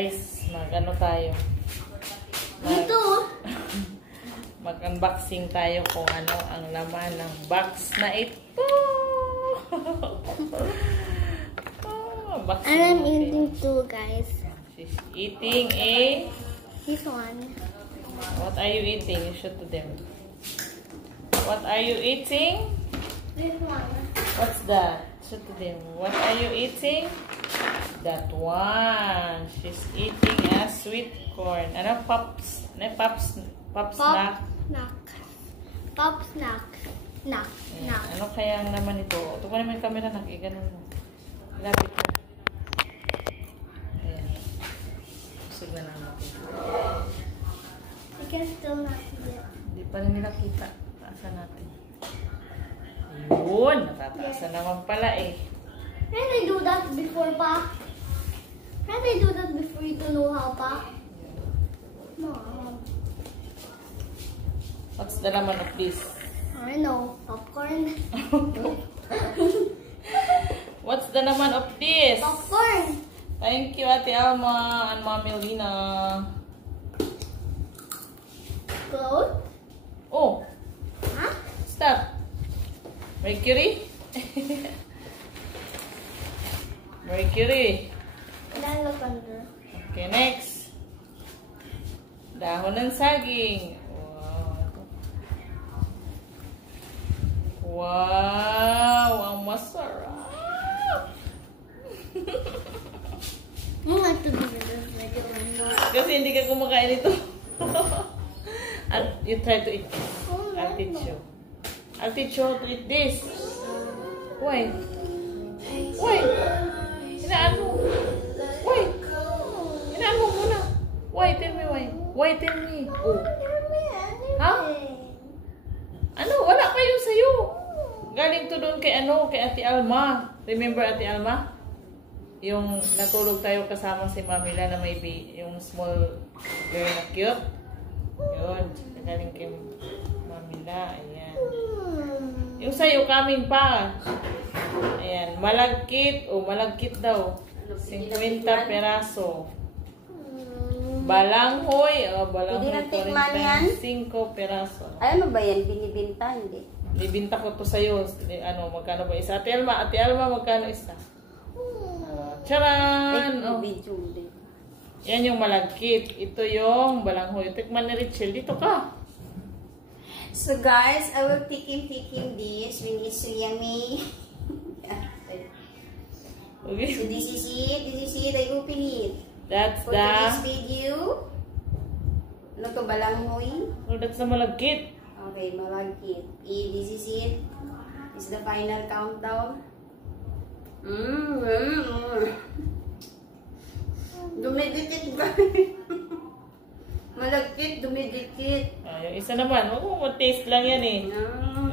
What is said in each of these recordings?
guys, mag-ano tayo. Mag-unboxing tayo kung ano ang laman ng box na ito. And I'm eating too, guys. She's eating This one. What are you eating? You show to them. What are you eating? This one. What's that? Show to them. What are you eating? That one. She's eating a sweet corn. Ano? Pops? Pop snack. Pop snack. Snack. Ano kaya ang naman ito? Ito pa naman yung camera. Ganun mo. Lapit ko. Ayan. Busog na naman. I can still not see it. Hindi pa rin nila kita. Taasan natin. Yun! Natataasan naman pala eh. Can't I do that before, Pa? Can't I do that before you don't know how, Pa? No. What's the laman of this? I know. Popcorn. What's the laman of this? Popcorn. Thank you, Ate Alma and Mommy Lina. Clothes? Oh! Huh? Stop! Mercury? Mercury. And then look under. Okay, next. Dahon ng saging. Wow! Ang masarap! I like to do this video anymore. Kasi hindi ka kumakain ito. You try to eat. I'll teach you. I'll teach you how to eat this. Why? Why? Hinaan mo. Why? Hinaan mo muna. Why? Tell me why. Why? Tell me. Oh. Ha? Ano? Wala pa yun sa'yo. Galing to doon kay ano, kay Ate Alma. Remember Ate Alma? Yung natulog tayo kasama si Mamila na may yung small girl na cute. Yun. Galing kay Mamila. Ayan. Yung sa'yo, coming pa. Ayan. Malagkit. O, malagkit daw. 50 peraso. Balanghoy. O, balanghoy. 45 peraso. Ay, ano ba yan? Binibinta? Hindi. Bibinta ko to sa'yo. Ano, magkano ba isa? Ate Alma, magkano isa? Charan! Oh. Yan yung malagkit. Ito yung balanghoy. Tikman ni Richel. Dito ka. So guys, I will taking this when it's so yummy. Okay. So this is it. I open it. That's for today's video. Ano to, balanghoy? Oh, that's the malagkit. Okay, malagkit. This is it. This is the final countdown. Dumidikit ba? Malagkit, dumidikit. Yung isa naman, taste lang yan eh.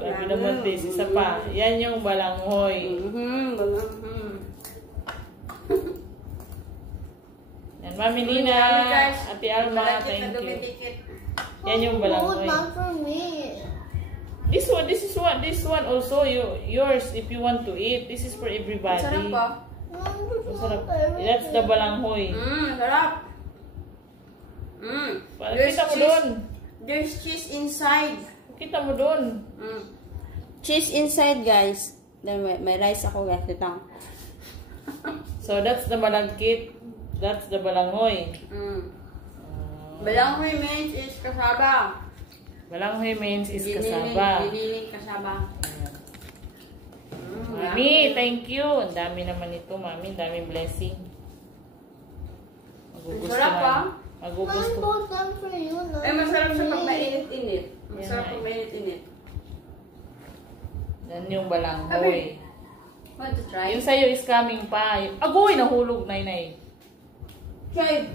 Sabi naman taste, isa pa. Yan yung balanghoy. Yan, Mami Nina, Ate Alma, thank you. Yan yung balanghoy. Not for me. This one also yours if you want to eat. This is for everybody. Sarap ba? Masarap. That's the balanghoy. Sarap. Kita mo doon. There's cheese inside. Kita mo doon. Cheese inside, guys. Then may rice ako, guys. Ito. So that's the malagkit. That's the balanghoy. Balanghoy means is kasaba. Balanghoy means is kasaba. Giniling kasaba. Mami, thank you. Ang dami naman ito, Mami. Ang daming blessing. Sarap pa. I bought them for you. Masarap siya pag mainit-init. Masarap pag mainit-init. Yan yung balanghoy. Want to try? Yung sa'yo is coming pa. Agoy, nahulog, Nay. Try.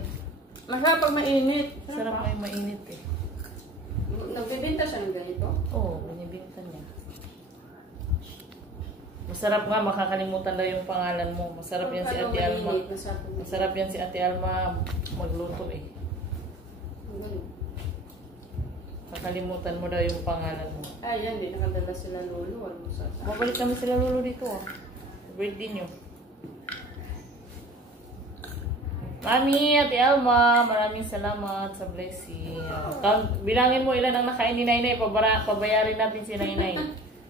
Masarap pag mainit. Sarap may mainit eh. Nagbibinta siya ng ganito? Oo, binibinta niya. Masarap nga, makakalimutan daw yung pangalan mo. Masarap yan si Ate Alma. Masarap yan si Ate Alma magluto eh. Kakalimutan mo daw yung pangalan mo. Ay, yan din. Nakadala sila lolo. Mabalik kami sila lolo dito ah. Birthday nyo. Mami, Ate Alma, maraming salamat sa blessing. Bilangin mo ilan ang nakain ni Nainay, pabayarin natin si Nainay.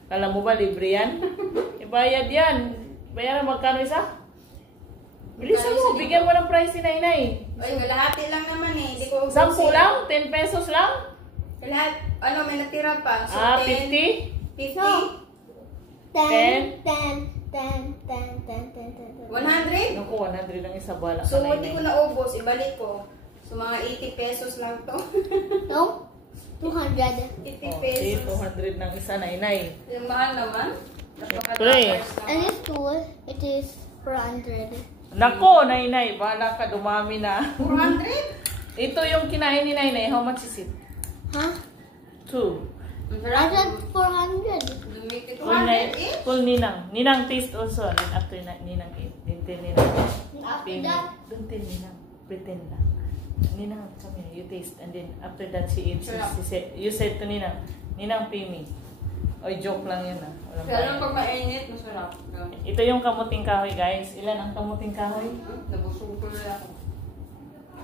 Kala mo ba, libre yan? Ibayad yan. Bayaran magkano isa? Bilisan mo, bigyan mo ng price si Nainay. Ay, kalahati lang naman eh. Hindi ko 10 lang? 10 pesos lang? Lahat, may natira pa. So, 50? 50? No. 10? 100? Naku, 100 lang isa bala. So, hindi ko naubos. Ibalik ko. So, mga 80 pesos lang to. No? 200. 80 pesos. 200 ng isa, Nainay. Yung mahal naman. Pre. And this tool, it is 400. Nako, Nainay, bala ka, dumami na. 400? Ito yung kinain ni Nainay. How much is it? Huh? 2. I said 400. Lumipit. Full 200 eh? Full Ninang. Ninang taste also. And after Ninang eat. Dintin Ninang. After that, Dintin Ninang. Pretend lang. Ninang, come here. You taste. And then after that she eats. You said to Ninang, Ninang, pay me. Oy, joke lang yun ah. Walang Kaya lang bayad. pag mainit, masarap. Ito yung kamuting kahoy, guys. Ilan ang kamuting kahoy? Nabusog ko na ako.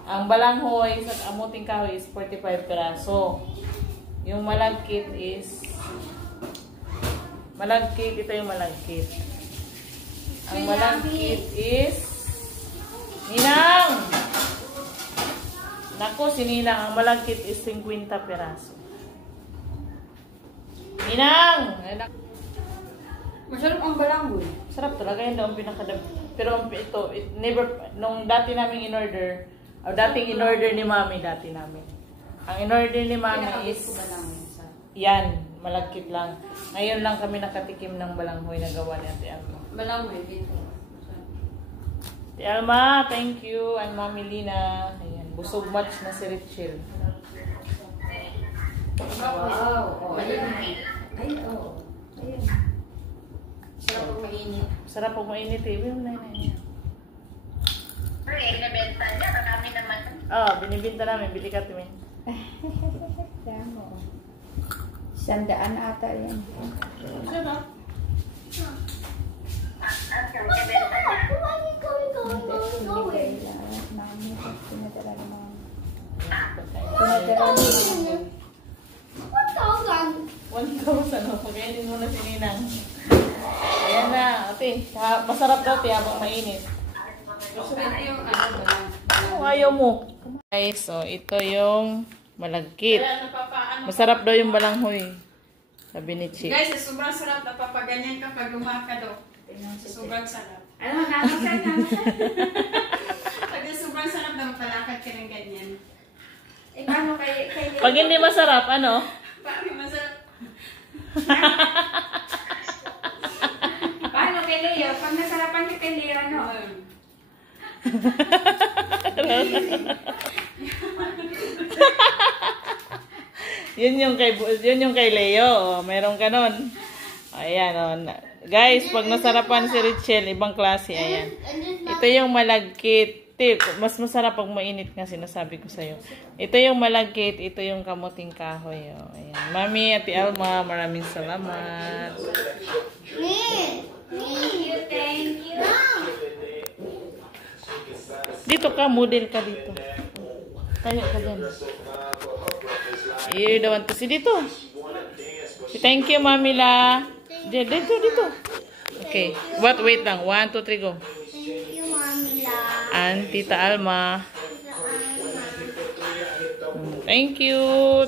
Ang balanghoy sa kamuting kahoy is 45 peraso. Yung malagkit is... Malagkit, ito yung malagkit. Ang malagkit is... Ninang! Naku, si Ninang. Ang malagkit is 50 peraso. Ninang! Masarap ang balanghoy. Sarap talaga yun daw ang pinakadab. Pero ito, never, nung dati namin in-order, o dating in-order ni Mami, dati namin. Ang in-order ni Mami is, yan, malagkit lang. Ngayon lang kami nakatikim ng balanghoy na gawa ni Ate Alma. Balanghoy dito. Ate Alma, thank you. And Mami Lina. Ayan, busog much na si Richel. Wow. Mainit. Ay, oo. Ayan. Sarap pag mainit. Sarap pag mainit eh. Pero na yan. Pero binibenta niya, marami naman. Binibinta namin. Bili ka timin. Kaya mo. 100 ata yan. Sarap. Ang binibenta niya. why are you going? What thousand? 1,000 o. Pagkainin mo na si Ninang. Ayan na. Ate, masarap daw ate habang mainit. Ano yung balanghoy? Ayaw mo. Guys, so ito yung malagkit. Kaya napapaano. Masarap daw yung balanghoy. Sabi ni Chi. Guys, sobrang sarap. Napapaganyan ka pag lumakad. Sobrang sarap. Ano, namasay. Pag sobrang sarap na mapalakad ka ng ganyan. Eh, paano kay Pag hindi masarap, ano? Paano masarap? Paano kay Leo? Pag nasarapan ka kay Leo, ano? Yun yung kay Leo. Meron ka nun. Ayan, guys, pag nasarapan si Richel, ibang klase. Ayan. Ito yung malagkit. Mas masarap pag mainit nga sinasabi ko sa'yo. Ito yung malagkit. Ito yung kamuting kahoy. Ayan. Mami, Ate Alma, maraming salamat. Thank you. Dito ka, model ka dito. Tayo ka dyan. You don't want to see dito. Thank you, Mami La. Dito. Okay. Wait lang. 1, 2, 3, go. Thank you, Mommy La. And Tita Alma. Thank you.